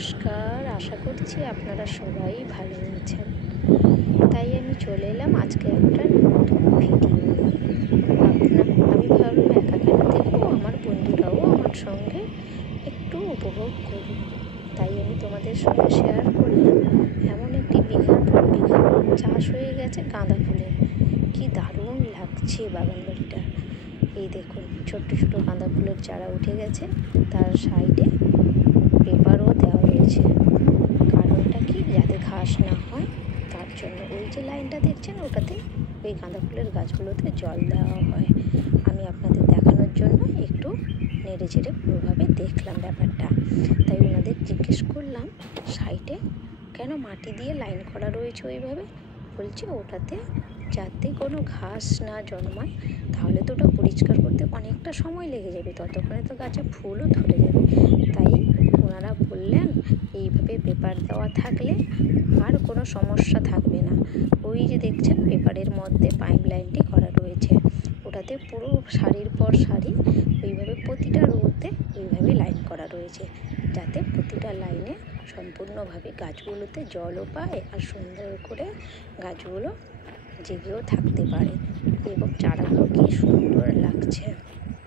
নমস্কার, আশা করছি আপনারা সবাই ভালো আছেন। তাই আমি চলে এলাম আজকে একটা নতুন ভিডিও নিয়ে। আমি ভাবলাম একা কেন দেখবো, আমার বন্ধুরাও আমার সঙ্গে একটু উপভোগ করুক। তাই আমি তোমাদের সঙ্গে শেয়ার করলাম, এমন একটি বিঘার পর বিঘা চাষ হয়ে গেছে গাঁদা ফুলের। কি দারুণ লাগছে বাগান বাড়িটা। এই দেখুন, ছোট্ট ছোট গাঁদা ফুলের চারা উঠে গেছে, তার সাইডে পেপারও দেওয়া রয়েছে। কারণটা কি, যাতে ঘাস না হয় তার জন্য। ওই যে লাইনটা দেখছেন, ওটাতে ওই গাঁদা ফুলের গাছগুলোতে জল দেওয়া হয়। আমি আপনাদের দেখানোর জন্য একটু নেড়ে চেড়ে পুরোভাবে দেখলাম ব্যাপারটা। তাই ওনাদের জিজ্ঞেস করলাম, সাইডে কেন মাটি দিয়ে লাইন করা রয়েছে ওইভাবে? বলছে ওটাতে যাতে কোনো ঘাস না জন্মায়, তাহলে তো ওটা পরিষ্কার করতে অনেকটা সময় লেগে যাবে, ততক্ষণে তো গাছে ফুলও ধরে যাবে। তাই ওনারা বললেন, এইভাবে পেপার দেওয়া থাকলে আর কোনো সমস্যা থাকবে না। ওই যে দেখছেন পেপারের মধ্যে পাইপ লাইনটি করা রয়েছে, ওটাতে পুরো সারির পর সারি ওইভাবে প্রতিটা রোতে ওইভাবে লাইন করা রয়েছে, যাতে প্রতিটা লাইনে সম্পূর্ণভাবে গাছগুলোতে জলও পায় আর সুন্দর করে গাছগুলো জেগেও থাকতে পারে। এবং চারাগুলো কি সুন্দর লাগছে,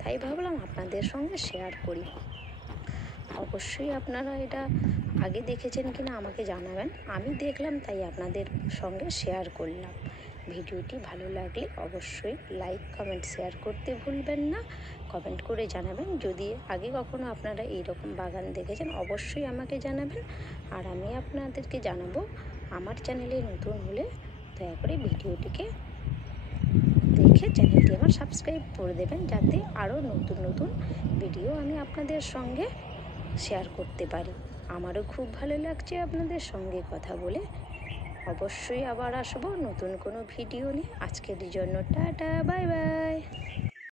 তাই ভাবলাম আপনাদের সঙ্গে শেয়ার করি। অবশ্যই আপনারা এটা আগে দেখেছেন কিনা আমাকে জানাবেন। আমি দেখলাম তাই আপনাদের সঙ্গে শেয়ার করলাম। ভিডিওটি ভালো লাগলে অবশ্যই লাইক, কমেন্ট, শেয়ার করতে ভুলবেন না। কমেন্ট করে জানাবেন, যদি আগে কখনো আপনারা এইরকম বাগান দেখেছেন অবশ্যই আমাকে জানাবেন। আর আমি আপনাদেরকে জানাবো, আমার চ্যানেলে নতুন হলে দয়া করে ভিডিওটিকে দেখে চ্যানেলটি আমার সাবস্ক্রাইব করে দেবেন, যাতে আরও নতুন নতুন ভিডিও আমি আপনাদের সঙ্গে শেয়ার করতে পারি। আমারও খুব ভালো লাগছে আপনাদের সঙ্গে কথা বলে। অবশ্যই আবার আসবো নতুন কোনো ভিডিও নিয়ে। আজকের জন্য টাটা, বাই বাই।